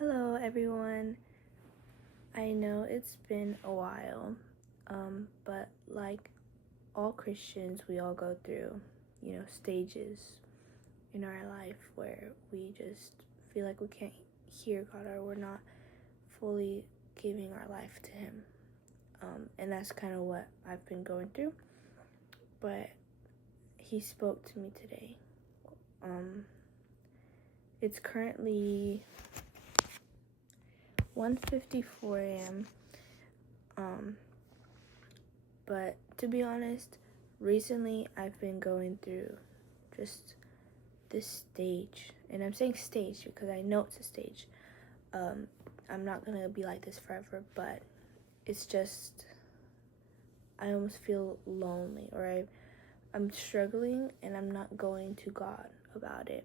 Hello everyone. I know it's been a while, but like all Christians, we all go through, stages in our life where we just feel like we can't hear God or we're not fully giving our life to Him. And that's kind of what I've been going through. But He spoke to me today. It's currently 1:54 a.m. But to be honest, recently I've been going through just this stage, and I'm saying stage because I know it's a stage. I'm not gonna be like this forever, but it's just I almost feel lonely, or I'm struggling, and I'm not going to God about it.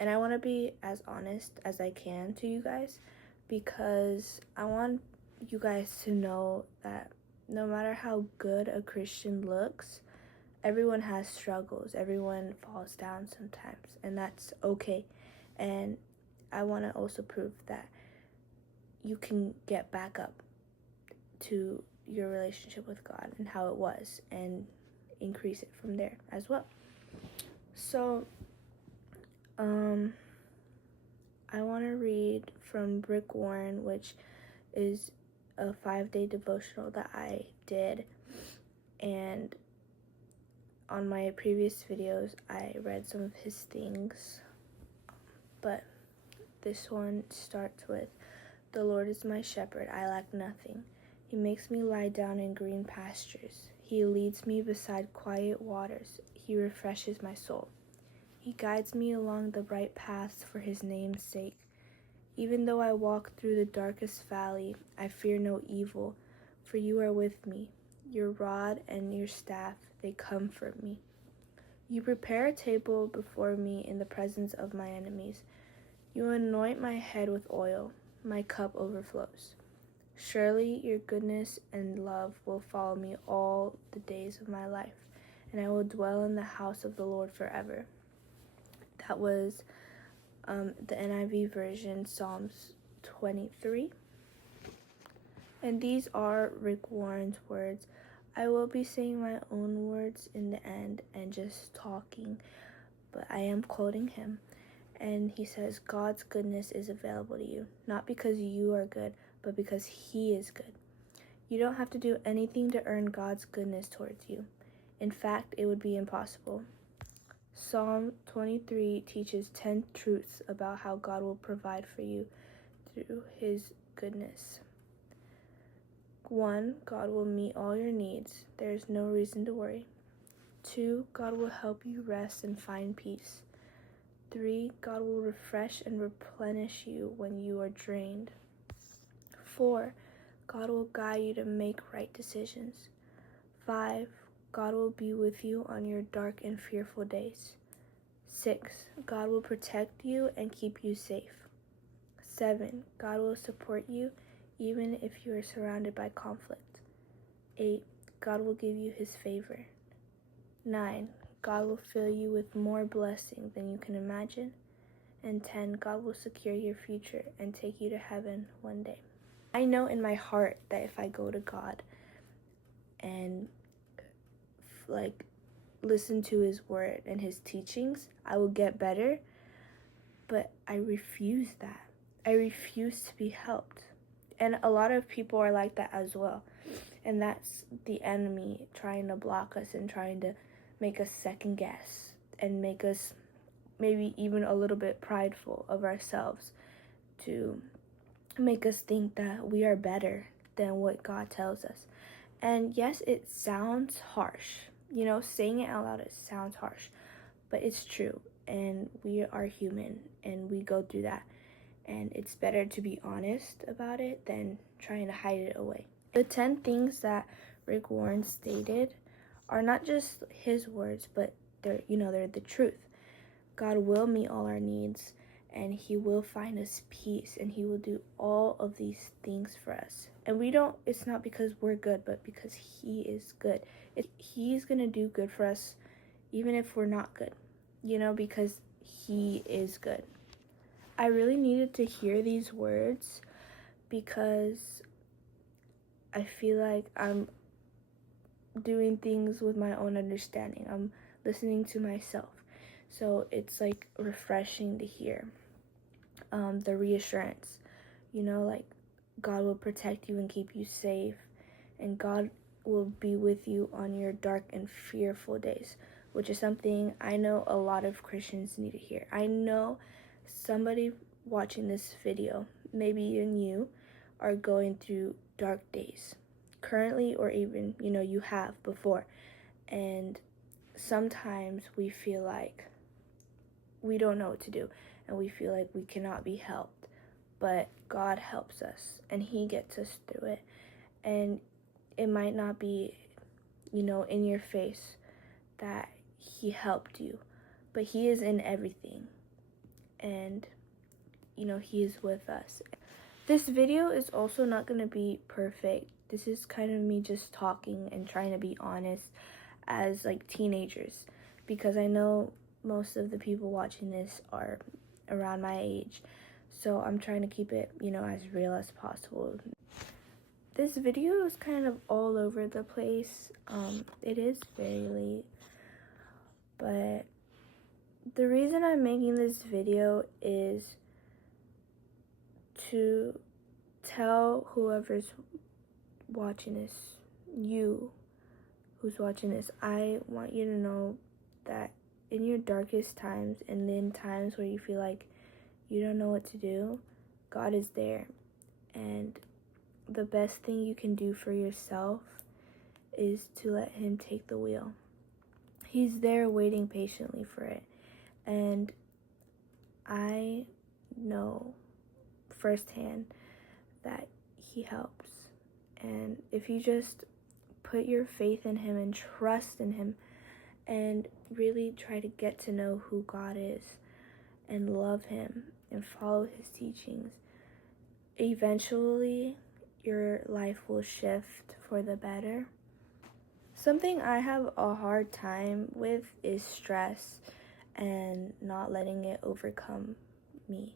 And I want to be as honest as I can to you guys, because I want you guys to know that no matter how good a Christian looks, everyone has struggles. Everyone falls down sometimes, and that's okay. And I want to also prove that you can get back up to your relationship with God and how it was, and increase it from there as well. So, I want to read from Rick Warren, which is a 5-day devotional that I did, and on my previous videos I read some of his things, but this one starts with, "The Lord is my shepherd, I lack nothing. He makes me lie down in green pastures. He leads me beside quiet waters. He refreshes my soul. He guides me along the right paths for his name's sake. Even though I walk through the darkest valley, I fear no evil, for you are with me. Your rod and your staff, they comfort me. You prepare a table before me in the presence of my enemies. You anoint my head with oil. My cup overflows. Surely your goodness and love will follow me all the days of my life, and I will dwell in the house of the Lord forever." That was the NIV version, Psalms 23. And these are Rick Warren's words. I will be saying my own words in the end and just talking, but I am quoting him. And he says, "God's goodness is available to you, not because you are good, but because He is good. You don't have to do anything to earn God's goodness towards you. In fact, it would be impossible." Psalm 23 teaches 10 truths about how God will provide for you through His goodness. 1. God will meet all your needs. There is no reason to worry. 2. God will help you rest and find peace. 3. God will refresh and replenish you when you are drained. 4. God will guide you to make right decisions. 5. God will be with you on your dark and fearful days. 6. God will protect you and keep you safe. 7. God will support you even if you are surrounded by conflict. 8. God will give you His favor. 9. God will fill you with more blessing than you can imagine. And 10. God will secure your future and take you to heaven one day. I know in my heart that if I go to God and listen to His word and His teachings, I will get better, but I refuse that. I refuse to be helped. And a lot of people are like that as well. And that's the enemy trying to block us and trying to make us second guess and make us maybe even a little bit prideful of ourselves, to make us think that we are better than what God tells us. And yes, it sounds harsh. Saying it out loud, it sounds harsh, but it's true. And we are human and we go through that. And it's better to be honest about it than trying to hide it away. The 10 things that Rick Warren stated are not just his words, but they're the truth. God will meet all our needs, and He will find us peace, and He will do all of these things for us. And it's not because we're good, but because He is good. He's gonna do good for us even if we're not good, because He is good. I really needed to hear these words because I feel like I'm doing things with my own understanding. I'm listening to myself. So it's like refreshing to hear the reassurance, like God will protect you and keep you safe, and God will be with you on your dark and fearful days, which is something I know a lot of Christians need to hear. I know somebody watching this video, maybe even you, are going through dark days currently, or even, you have before. And sometimes we feel like we don't know what to do, and we feel like we cannot be helped. But God helps us, and He gets us through it. And it might not be, in your face that He helped you, but He is in everything. And, He is with us. This video is also not going to be perfect. This is kind of me just talking and trying to be honest as like teenagers, because I know most of the people watching this are around my age. So I'm trying to keep it, as real as possible. This video is kind of all over the place. It is very late, but the reason I'm making this video is to tell whoever's watching this, you who's watching this, I want you to know that in your darkest times, and in times where you feel like you don't know what to do, God is there. And the best thing you can do for yourself is to let Him take the wheel. He's there waiting patiently for it. And I know firsthand that He helps. And if you just put your faith in Him and trust in Him and really try to get to know who God is and love Him and follow His teachings, eventually your life will shift for the better. Something I have a hard time with is stress and not letting it overcome me.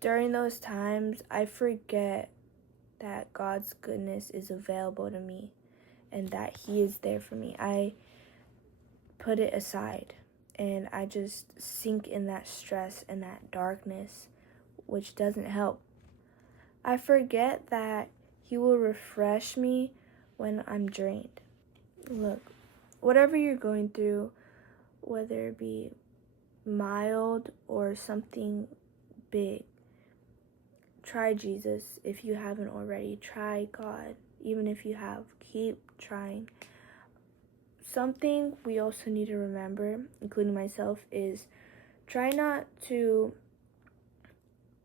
During those times, I forget that God's goodness is available to me and that He is there for me. I put it aside and I just sink in that stress and that darkness, which doesn't help. I forget that He will refresh me when I'm drained. Look, whatever you're going through, whether it be mild or something big, try Jesus if you haven't already. Try God, even if you have. Keep trying. Something we also need to remember, including myself, is try not to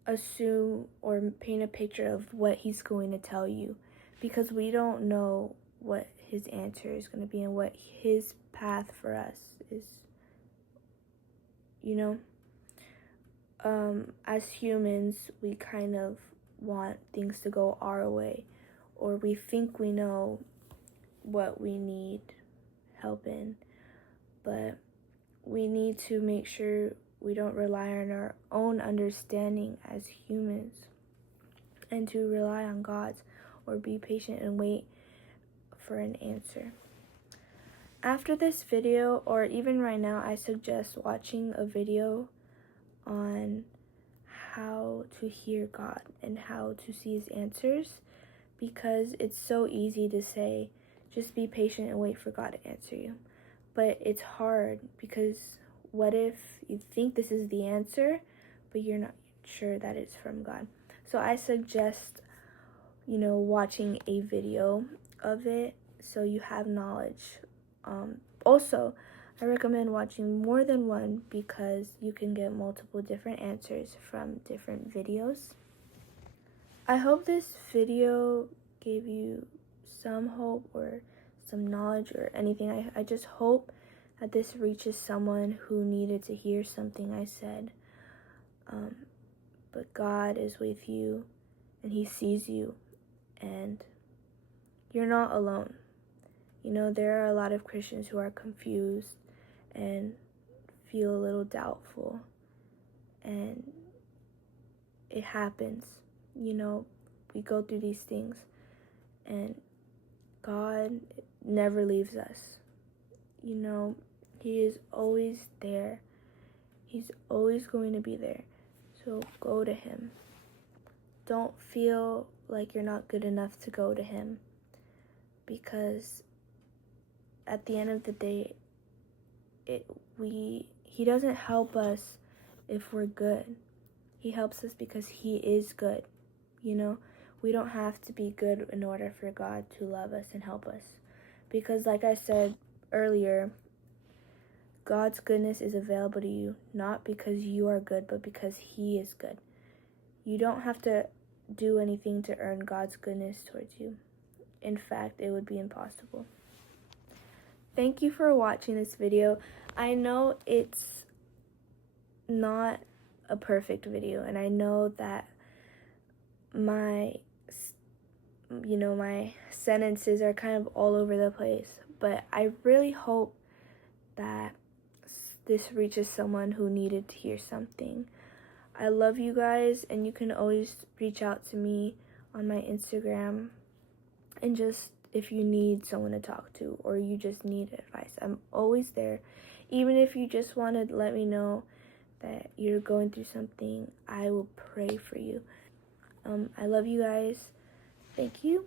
assume or paint a picture of what He's going to tell you, because we don't know what His answer is going to be and what His path for us is. As humans, we kind of want things to go our way, or we think we know what we need help in, but we need to make sure we don't rely on our own understanding as humans, and to rely on God's, or be patient and wait for an answer. After this video, or even right now, I suggest watching a video on how to hear God and how to see His answers, because it's so easy to say, just be patient and wait for God to answer you. But it's hard, because what if you think this is the answer, but you're not sure that it's from God? So I suggest, watching a video of it so you have knowledge. Also, I recommend watching more than one, because you can get multiple different answers from different videos. I hope this video gave you some hope or some knowledge or anything. I just hope that this reaches someone who needed to hear something I said. But God is with you, and He sees you, and you're not alone. There are a lot of Christians who are confused and feel a little doubtful, and it happens. You know, we go through these things, and God never leaves us. You know, He is always there. He's always going to be there. So go to Him. Don't feel like you're not good enough to go to Him, because at the end of the day, He doesn't help us if we're good. He helps us because He is good. You know, we don't have to be good in order for God to love us and help us. Because like I said earlier, God's goodness is available to you, not because you are good, but because He is good. You don't have to do anything to earn God's goodness towards you. In fact, it would be impossible. Thank you for watching this video. I know it's not a perfect video, and I know that my sentences are kind of all over the place, but I really hope that this reaches someone who needed to hear something. I love you guys, and you can always reach out to me on my Instagram, and just if you need someone to talk to or you just need advice, I'm always there. Even if you just want to let me know that you're going through something, I will pray for you. I love you guys. Thank you.